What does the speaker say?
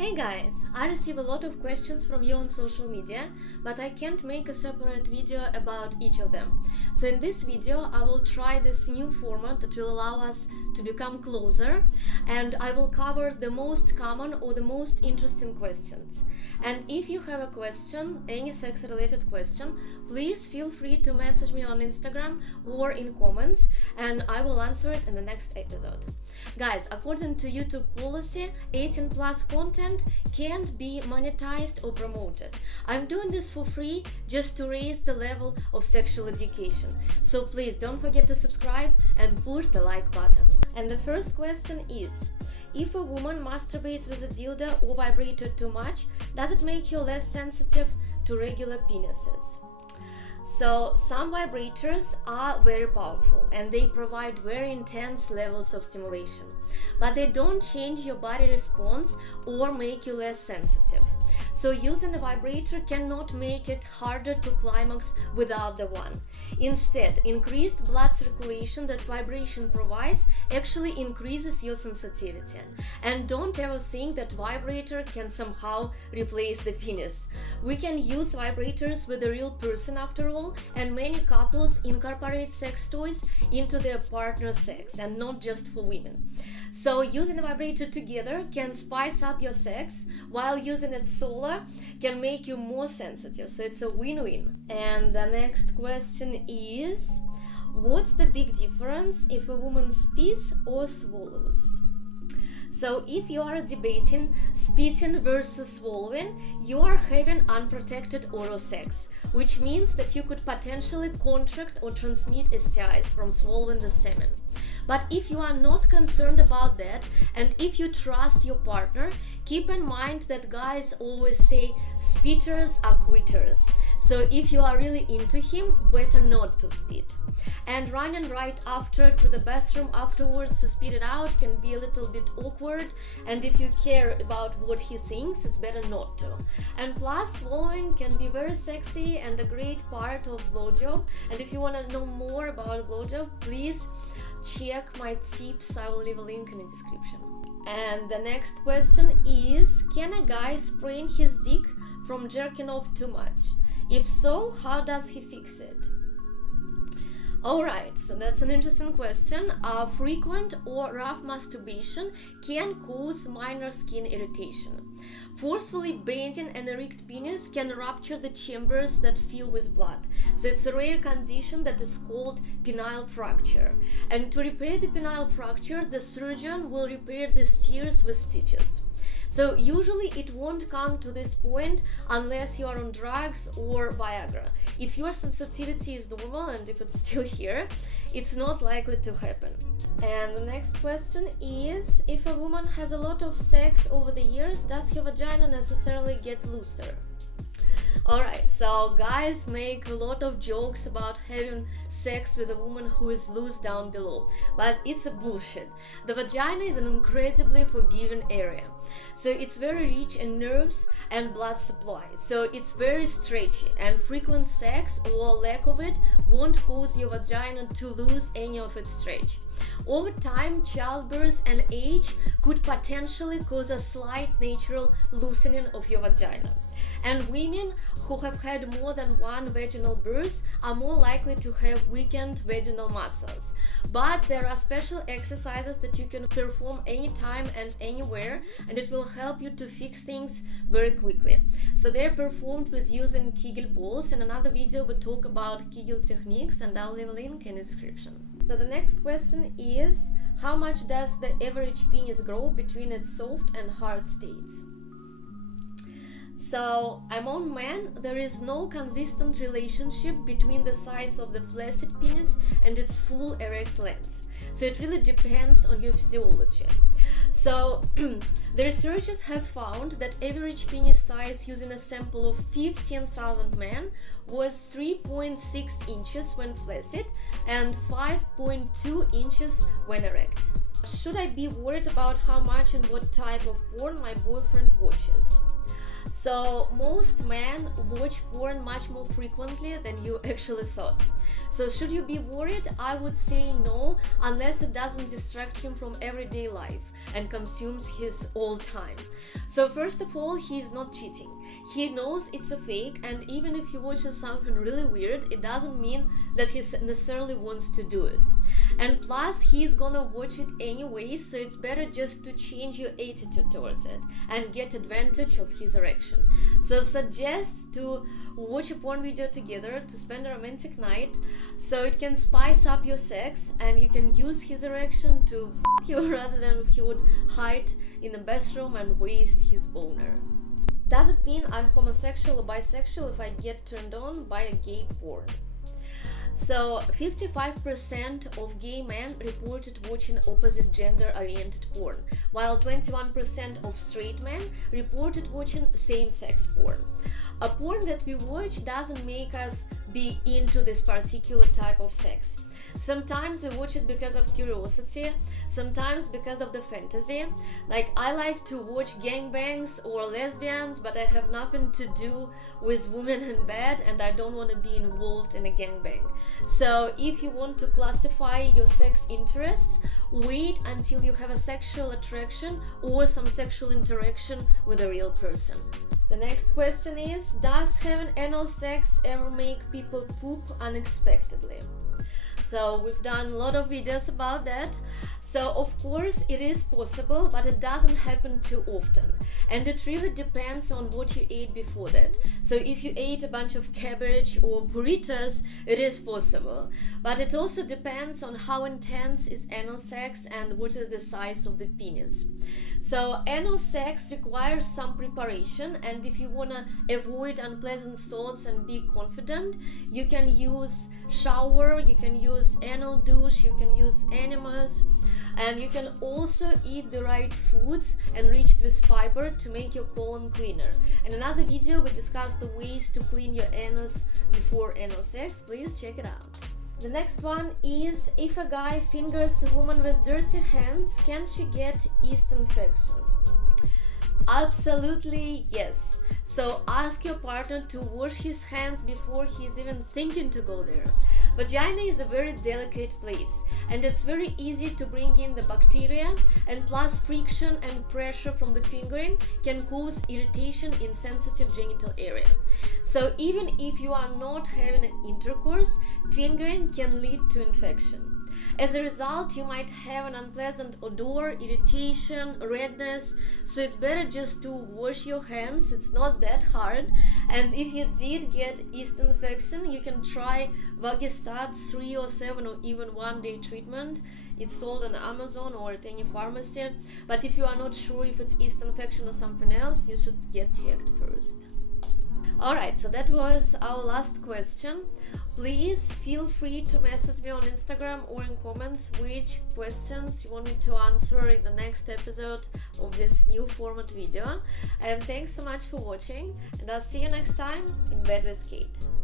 Hey guys, I receive a lot of questions from you on social media, but I can't make a separate video about each of them. So in this video, I will try this new format that will allow us to become closer, and I will cover the most common or the most interesting questions. And if you have a question, any sex-related question, please feel free to message me on Instagram or in comments, and I will answer it in the next episode. Guys, according to YouTube policy, 18 plus content can't be monetized or promoted. I'm doing this for free just to raise the level of sexual education. So please don't forget to subscribe and push the like button. And the first question is, if a woman masturbates with a dildo or vibrator too much, does it make you less sensitive to regular penises? So some vibrators are very powerful and they provide very intense levels of stimulation, but they don't change your body response or make you less sensitive. So using a vibrator cannot make it harder to climax without the one. Instead, increased blood circulation that vibration provides actually increases your sensitivity. And don't ever think that vibrator can somehow replace the penis. We can use vibrators with a real person after all, and many couples incorporate sex toys into their partner sex and not just for women. So using a vibrator together can spice up your sex, while using it solo can make you more sensitive. So it's a win-win. And the next question is, what's the big difference if a woman spits or swallows? So if you are debating spitting versus swallowing, you are having unprotected oral sex, which means that you could potentially contract or transmit STIs from swallowing the semen. But if you are not concerned about that, and if you trust your partner, keep in mind that guys always say spitters are quitters. So if you are really into him, better not to spit. And running right after to the bathroom afterwards to spit it out can be a little bit awkward, and if you care about what he thinks, it's better not to. And plus, swallowing can be very sexy and a great part of blowjob. And if you want to know more about blowjob, please check my tips. I will leave a link in the description. And the next question is, can a guy sprain his dick from jerking off too much? If so, how does he fix it? Alright, so that's an interesting question. Frequent or rough masturbation can cause minor skin irritation. Forcefully bending an erect penis can rupture the chambers that fill with blood. So it's a rare condition that is called penile fracture. And to repair the penile fracture, the surgeon will repair the tears with stitches. So usually it won't come to this point unless you are on drugs or Viagra. If your sensitivity is normal and if it's still here, it's not likely to happen. And the next question is, if a woman has a lot of sex over the years, does her vagina necessarily get looser? Alright, so guys make a lot of jokes about having sex with a woman who is loose down below, but it's a bullshit. The vagina is an incredibly forgiving area. So it's very rich in nerves and blood supply. So it's very stretchy, and frequent sex or lack of it won't cause your vagina to lose any of its stretch. Over time, childbirth and age could potentially cause a slight natural loosening of your vagina. And women who have had more than one vaginal birth are more likely to have weakened vaginal muscles. But there are special exercises that you can perform anytime and anywhere, and it will help you to fix things very quickly. So they're performed with using Kegel balls. In another video we talk about Kegel techniques, and I'll leave a link in the description. So the next question is, how much does the average penis grow between its soft and hard states? So among men, there is no consistent relationship between the size of the flaccid penis and its full erect length. So it really depends on your physiology. So the researchers have found that average penis size using a sample of 15,000 men was 3.6 inches when flaccid and 5.2 inches when erect. Should I be worried about how much and what type of porn my boyfriend watches? So most men watch porn much more frequently than you actually thought. So should you be worried? I would say no, unless it doesn't distract him from everyday life and consumes his all time. So first of all, he's not cheating. He knows it's a fake, and even if he watches something really weird, it doesn't mean that he necessarily wants to do it. And plus, he's gonna watch it anyway, so it's better just to change your attitude towards it and get advantage of his erection. So suggest to watch a porn video together to spend a romantic night, so it can spice up your sex and you can use his erection to f you rather than he would hide in the bathroom and waste his boner. Does it mean I'm homosexual or bisexual if I get turned on by a gay porn? So 55% of gay men reported watching opposite gender oriented porn, while 21% of straight men reported watching same-sex porn. A porn that we watch doesn't make us be into this particular type of sex. Sometimes we watch it because of curiosity, sometimes because of the fantasy. Like, I like to watch gangbangs or lesbians, but I have nothing to do with women in bed and I don't want to be involved in a gangbang. So if you want to classify your sex interests, wait until you have a sexual attraction or some sexual interaction with a real person. The next question is, does having anal sex ever make people poop unexpectedly? So we've done a lot of videos about that. So of course it is possible, but it doesn't happen too often. And it really depends on what you ate before that. So if you ate a bunch of cabbage or burritos, it is possible. But it also depends on how intense is anal sex and what is the size of the penis. So anal sex requires some preparation, and if you want to avoid unpleasant thoughts and be confident, you can use shower, you can use anal douche, you can use enemas, and you can also eat the right foods enriched with fiber to make your colon cleaner. In another video we discussed the ways to clean your anus before anal sex. Please check it out. The next one is, if a guy fingers a woman with dirty hands, can she get yeast infection? Absolutely yes. So ask your partner to wash his hands before he's even thinking to go there. Vagina is a very delicate place, and it's very easy to bring in the bacteria, and plus friction and pressure from the fingering can cause irritation in sensitive genital area. So even if you are not having intercourse, fingering can lead to infection. As a result, you might have an unpleasant odor, irritation, redness, so it's better just to wash your hands. It's not that hard. And if you did get yeast infection, you can try Vagistat 3 or 7 or even 1 day treatment. It's sold on Amazon or at any pharmacy. But if you are not sure if it's yeast infection or something else, you should get checked first. Alright, so that was our last question. Please feel free to message me on Instagram or in comments which questions you want me to answer in the next episode of this new format video. And thanks so much for watching, and I'll see you next time in Bed with Kate.